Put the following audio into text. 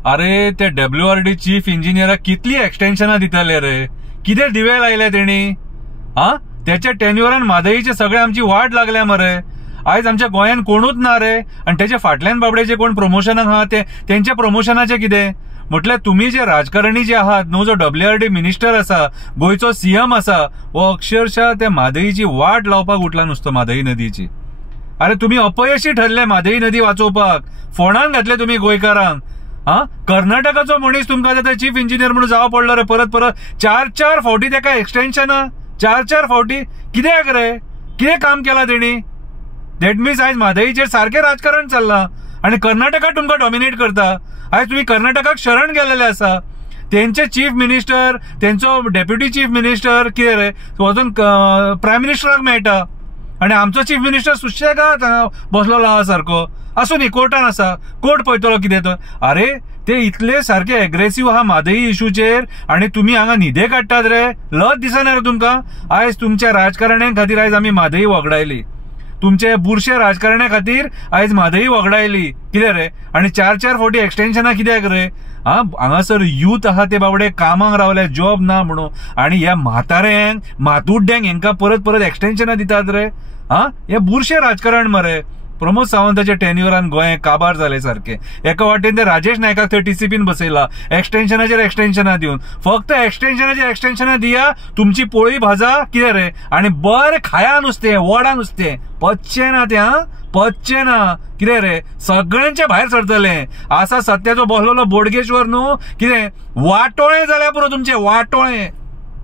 अरे ते WRD chief इंजिनियराक कितली एक्सटेन्शनां दिताले रे, कितें दिवे लायले तेणी? त्याच्या टेन्युअरान म्हादईचे सगळे आमची वाट लागल्या मरे. आयज आमच्या गोंयान कोणूच ना रे, आणि त्याच्या फाटल्यान बाबडेचे कोण प्रमोशनाक आहा त्यांच्या प्रमोशनाचे कितें? म्हटल्यार तुम्ही जे राजकारणी जे आहात न्हू, जो WRD मिनिस्टर आसा, गोंयचो CM आसा, हो अक्षरशः त्या म्हादईची वाट लावपाक उठला नुसतो म्हादई नदीची. अरे तुम्ही अपयशी ठरले म्हादई नदी वाचोवपाक, फोंडान घातले तुम्ही गोंयकारांक. कर्नाटकाचो मनीस तुमकां आतां चीफ इंजिनियर म्हणून जावं पडलो रे परत परत. 4 फावटी तेका एक्सटेन्शनां, 4 फावटी. कित्याक रे, कितें काम केलां तेणी? दॅट मीन्स आयज म्हादईचेर सारखें राजकारण चल्लां आणि कर्नाटका तुमकां डॉमिनेट करता. आयज तुम्ही कर्नाटकाक शरण गेलेले आसा. त्यांचे चीफ मिनिस्टर, त्यांचो डेप्युटी चीफ मिनिस्टर कितें रे वचून प्रायम मिनिस्टराक मेळटा, आणि आमचो चीफ मिनिस्टर सुशेगाद बसलेलो आहा सारको. असो न्ही, कोर्टान आसा, कोर्ट पळयतलो कितें तो. अरे ते इतले सारखे एग्रेसिव्ह आहा म्हादई इश्यूचेर, आणि तुम्ही हांगा न्हिदे काडटात रे. लज दिसना रे तुमकां? आयज तुमच्या राजकारण्यां खातीर आयज आमी म्हादई वगडायली. तुमचे बुरशे राजकारण्या खातीर आयज म्हादई वगडायली. कितें रे? आणि 4 फावटी एक्सटेन्शनां कित्याक रे? हांगासर यूथ आहा ते बाबडे कामाक रावले, जॉब ना म्हणून, आणि ह्या म्हाताऱ्यांक, मातुड्ड्यांक हेंका परत परत एक्सटेन्शनां दितात रे. हे बुरशे राजकारण मरे. प्रमोद सावंताच्या टेन्युअरान गोंय काबार जाले सारखे. एका वाटेन ते राजेश नायकाक थंय TCPन बसयला, एक्सटेन्शनाचेर एक्सटेन्शनां दिवन. फक्त एक्सटेन्शनाचेर एक्सटेन्शनां दिया, तुमची पोळी भाजा, कितें रे, आणि बरें खाया नुस्तें, वडा नुस्तें. पच्चें ना तें, पच्चें ना. कितें रे, सगळ्यांचे भायर सरतले. आसा सत्याचो बसलेलो बोडगेश्वर न्हू, कितें वाटोळे जाल्या पुरो तुमचे, वाटोळे.